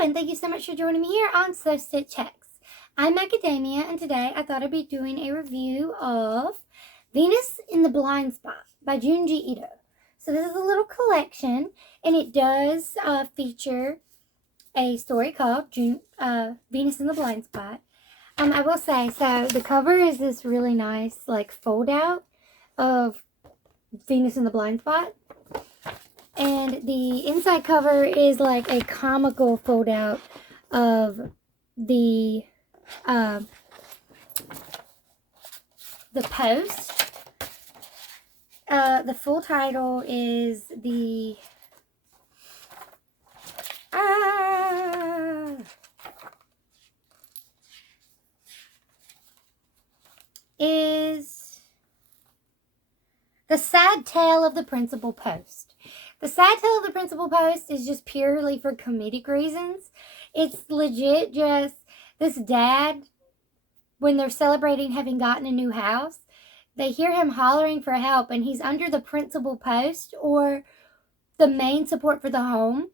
Hello, and thank you so much for joining me here on So Stitch Checks. I'm Macadamia, and today I thought I'd be doing a review of Venus in the Blind Spot by Junji Ito. So this is a little collection, and it does feature a story called Venus in the Blind Spot. I will say, so the cover is this really nice, like, fold-out of Venus in the Blind Spot. And the inside cover is like a comical fold-out of the post. The full title is the Sad Tale of the Principal Post. The Sad Tale of the Principal Post is just purely for comedic reasons. It's legit just this dad, when they're celebrating having gotten a new house, they hear him hollering for help, and he's under the principal post, or the main support for the home.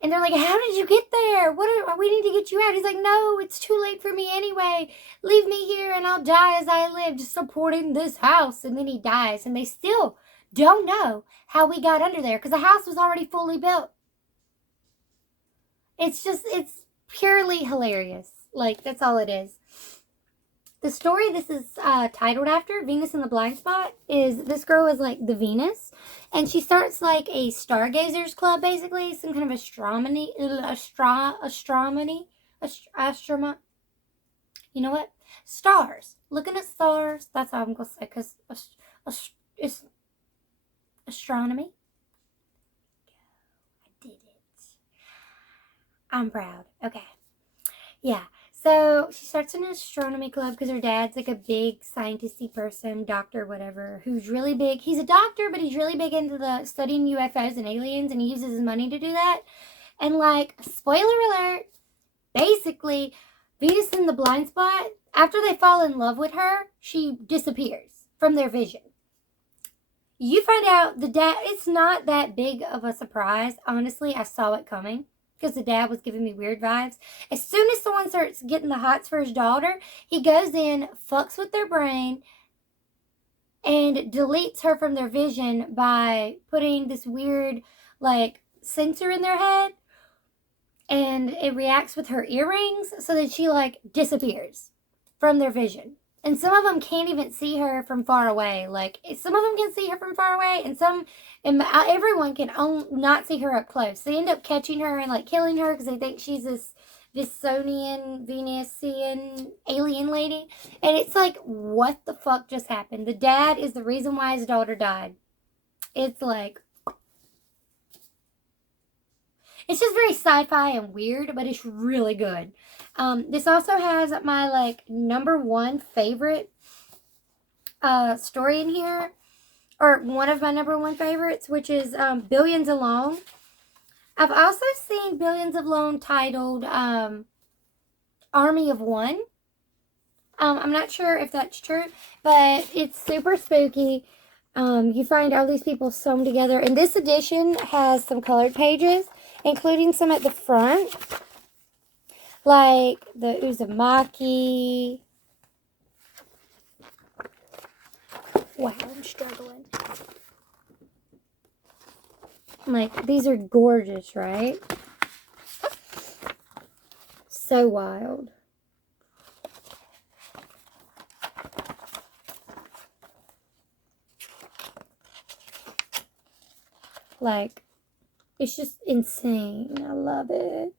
And they're like, how did you get there? We need to get you out. He's like, no, it's too late for me anyway. Leave me here and I'll die as I live, just supporting this house. And then he dies, and they still don't know how we got under there because the house was already fully built. It's purely hilarious. Like, that's all it is. The story this is titled after, Venus in the Blind Spot, is this girl is like the Venus, and she starts like a stargazers club, basically, some kind of astronomy, you know what? Stars. Looking at stars, that's how I'm going to say, because it's astronomy. I did it. I'm proud. Okay. Yeah. So she starts an astronomy club because her dad's like a big scientisty person, doctor, whatever, who's really big. He's a doctor, but he's really big into the studying UFOs and aliens, and he uses his money to do that. And like, spoiler alert, basically, Venus in the Blind Spot, after they fall in love with her, she disappears from their vision. You find out the dad, it's not that big of a surprise. Honestly, I saw it coming, because the dad was giving me weird vibes. As soon as someone starts getting the hots for his daughter, he goes in, fucks with their brain, and deletes her from their vision by putting this weird, like, sensor in their head, and it reacts with her earrings so that she, like, disappears from their vision. And some of them can't even see her from far away. Like, some of them can see her from far away, and everyone can not see her up close. They end up catching her and, like, killing her because they think she's this Visonian, Venusian alien lady. And it's like, what the fuck just happened? The dad is the reason why his daughter died. It's like, it's just very sci-fi and weird, but it's really good. This also has my, like, #1 favorite story in here, or one of my #1 favorites, which is Billions Alone. I've also seen Billions Alone titled Army of One. I'm not sure if that's true, but it's super spooky. You find all these people sewn together, and this edition has some colored pages, including some at the front, like the Uzumaki. Wow, I'm struggling. Like, these are gorgeous, right? So wild. Like, it's just insane. I love it.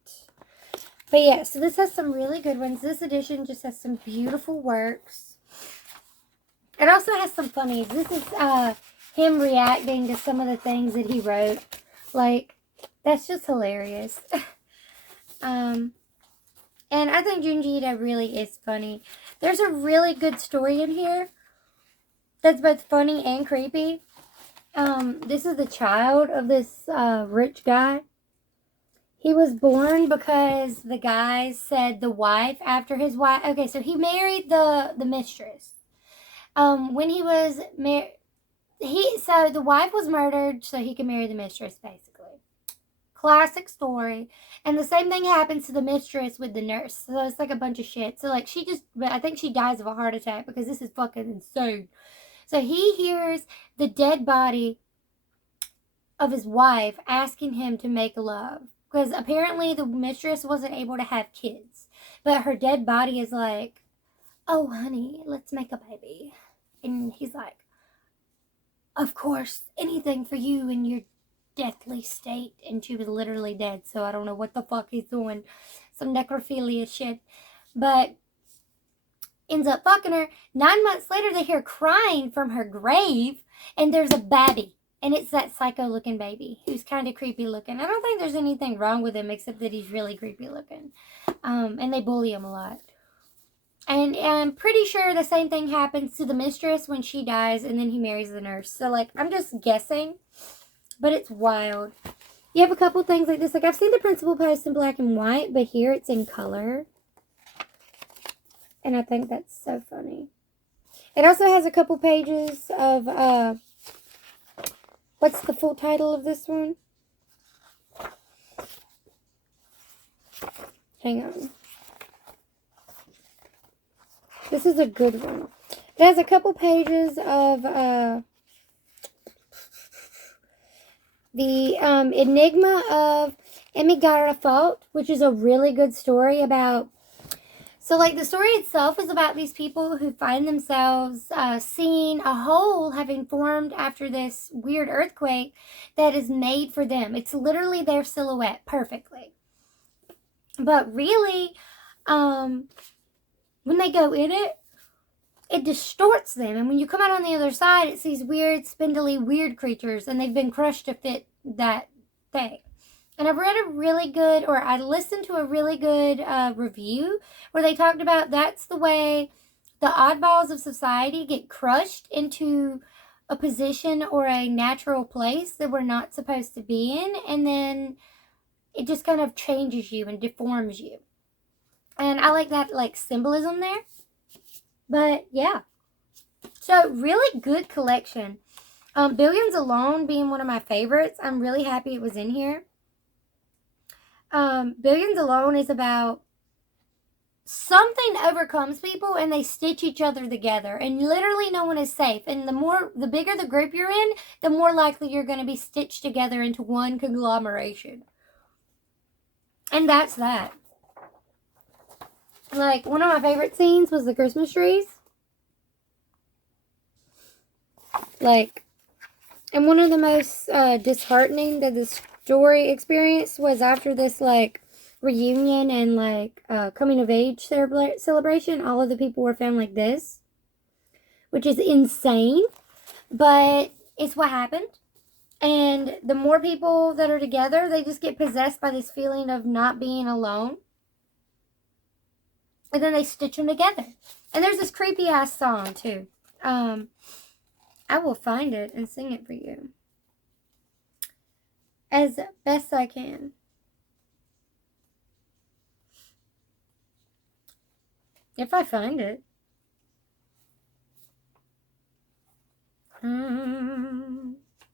But yeah, so this has some really good ones. This edition just has some beautiful works. It also has some funnies. This is him reacting to some of the things that he wrote. Like, that's just hilarious. And I think Junji Ito really is funny. There's a really good story in here that's both funny and creepy. This is the child of this rich guy. He was born because the guy said the wife after his wife. Okay, so he married the mistress. When he was married, so the wife was murdered so he could marry the mistress, basically. classic story. And the same thing happens to the mistress with the nurse. So it's like a bunch of shit. So like I think she dies of a heart attack because this is fucking insane. So he hears the dead body of his wife asking him to make love. Because apparently the mistress wasn't able to have kids. But her dead body is like, oh, honey, let's make a baby. And he's like, of course, anything for you in your deathly state. And she was literally dead, so I don't know what the fuck he's doing. Some necrophilia shit. But ends up fucking her. 9 months later, they hear crying from her grave, and there's a baby. And it's that psycho-looking baby who's kind of creepy looking. I don't think there's anything wrong with him except that he's really creepy looking. And they bully him a lot. And I'm pretty sure the same thing happens to the mistress when she dies, and then he marries the nurse. So, like, I'm just guessing, but it's wild. You have a couple things like this. Like, I've seen the principal post in black and white, but here it's in color. And I think that's so funny. It also has a couple pages of, what's the full title of this one? Hang on. This is a good one. It has a couple pages of the Enigma of Emigara Fault, which is a really good story about... So, like, the story itself is about these people who find themselves seeing a hole having formed after this weird earthquake that is made for them. It's literally their silhouette perfectly. But really, when they go in it, it distorts them. And when you come out on the other side, it's these weird, spindly, weird creatures. And they've been crushed to fit that thing. And I've read a really good, or I listened to a really good review where they talked about that's the way the oddballs of society get crushed into a position or a natural place that we're not supposed to be in. And then it just kind of changes you and deforms you. And I like that, like, symbolism there. But, yeah. So, really good collection. Billions Alone being one of my favorites. I'm really happy it was in here. Billions Alone is about something overcomes people and they stitch each other together. And literally no one is safe. And the bigger the group you're in, the more likely you're going to be stitched together into one conglomeration. And that's that. Like, one of my favorite scenes was the Christmas trees. Like, and one of the most disheartening that the story experience was after this, like, reunion and, like, coming of age celebration. All of the people were found like this, which is insane, but it's what happened. And the more people that are together, they just get possessed by this feeling of not being alone. And then they stitch them together. And there's this creepy ass song too. I will find it and sing it for you as best I can. If I find it.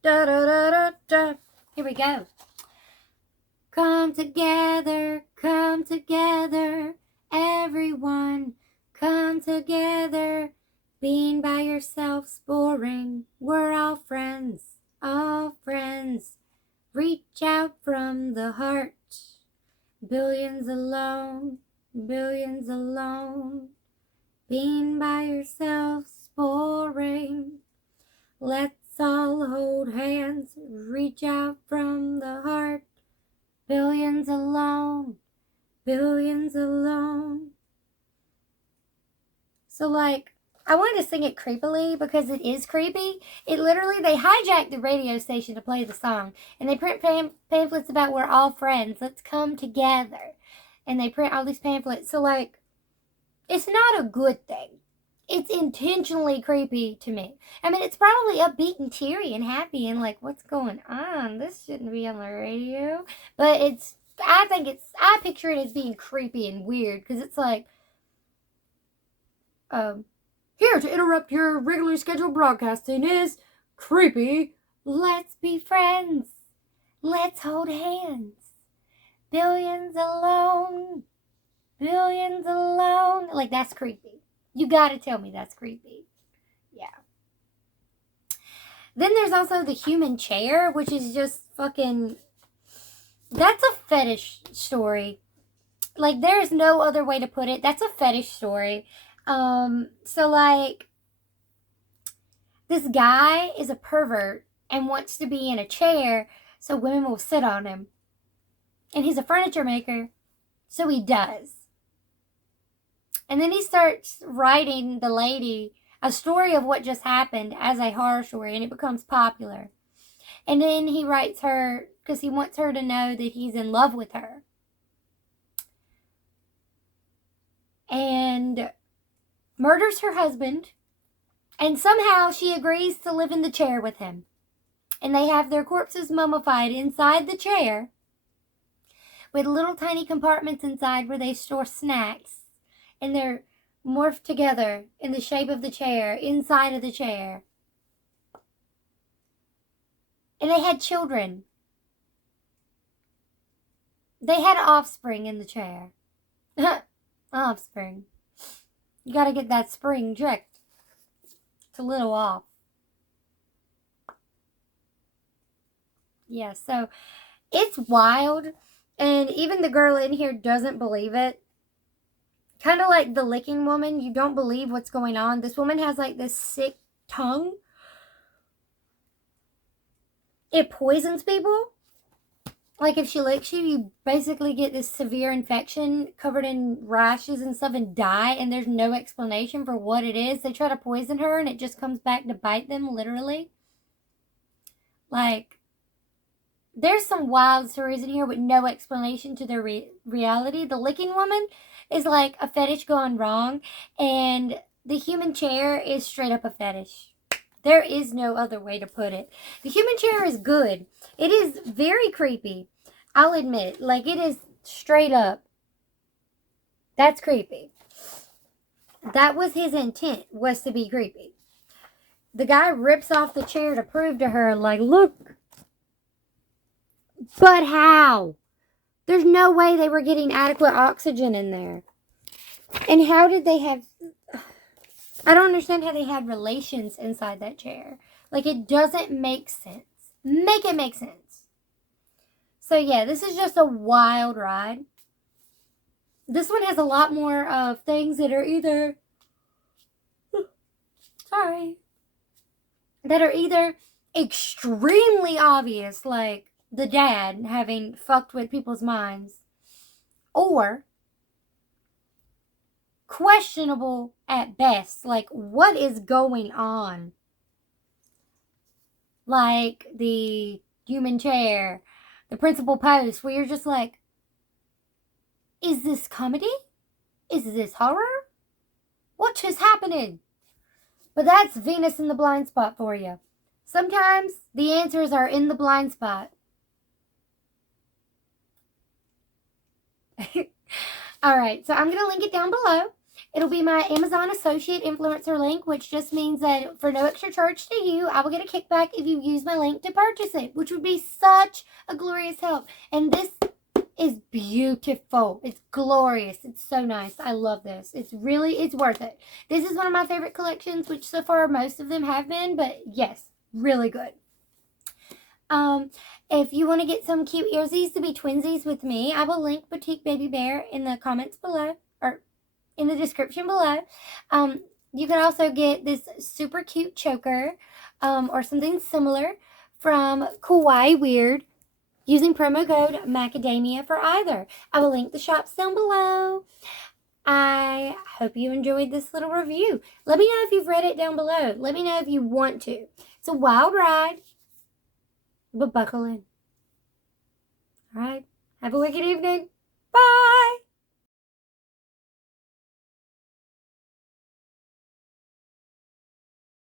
Da, da, da, da, da. Here we go. Come together, everyone, come together. Being by yourself's boring. We're all friends, all friends. Reach out from the heart. Billions alone, billions alone. Being by yourself's boring. Let's all hold hands, reach out from the heart. Billions alone, billions alone. So, like, I wanted to sing it creepily because it is creepy. It literally, they hijacked the radio station to play the song. And they print pamphlets about we're all friends. Let's come together. And they print all these pamphlets. So, like, it's not a good thing. It's intentionally creepy to me. I mean, it's probably upbeat and teary and happy and like, what's going on? This shouldn't be on the radio. But I picture it as being creepy and weird because it's like, here to interrupt your regularly scheduled broadcasting is creepy. Let's be friends. Let's hold hands. billions alone, billions alone. Like, that's creepy. You gotta tell me that's creepy. Yeah. Then there's also the human chair, which is just fucking... That's a fetish story. Like, there's no other way to put it. That's a fetish story. So, like, this guy is a pervert and wants to be in a chair so women will sit on him. And he's a furniture maker, so he does. And then he starts writing the lady a story of what just happened as a horror story, and it becomes popular. And then he writes her because he wants her to know that he's in love with her. And murders her husband, and somehow she agrees to live in the chair with him. And they have their corpses mummified inside the chair with little tiny compartments inside where they store snacks. And they're morphed together in the shape of the chair, inside of the chair. And they had children. They had offspring in the chair. Offspring. You gotta get that spring checked. It's a little off. Yeah, so it's wild. And even the girl in here doesn't believe it. Kind of like the licking woman. You don't believe what's going on. This woman has like this sick tongue. It poisons people. Like if she licks you, you basically get this severe infection covered in rashes and stuff and die. And there's no explanation for what it is. They try to poison her and it just comes back to bite them, literally. Like, there's some wild stories in here with no explanation to their reality. The licking woman is like a fetish gone wrong. And the human chair is straight up a fetish. There is no other way to put it. The human chair is good. It is very creepy. I'll admit. Like, it is straight up. That's creepy. That was his intent, was to be creepy. The guy rips off the chair to prove to her, like, look. But how? There's no way they were getting adequate oxygen in there. And how did they have... I don't understand how they had relations inside that chair. Like, it doesn't make sense. Make it make sense. So, yeah, this is just a wild ride. This one has a lot more of things that are either... Sorry. That are either extremely obvious, like the dad having fucked with people's minds, or questionable at best. Like, what is going on? Like the human chair, the principal post, where you're just like, is this comedy? Is this horror? What is happening? But that's Venus in the blind spot for you. Sometimes the answers are in the blind spot. Alright, so I'm going to link it down below. It'll be my Amazon Associate Influencer link, which just means that for no extra charge to you, I will get a kickback if you use my link to purchase it, which would be such a glorious help. And this is beautiful. It's glorious. It's so nice. I love this. It's worth it. This is one of my favorite collections, which so far most of them have been, but yes, really good. If you want to get some cute earsies to be twinsies with me, I will link Boutique Baby Bear in the comments below, or in the description below. You can also get this super cute choker, or something similar from Kawaii Weird using promo code MACADAMIA for either. I will link the shops down below. I hope you enjoyed this little review. Let me know if you've read it down below. Let me know if you want to. It's a wild ride, but buckle in. Alright, have a wicked evening. Bye!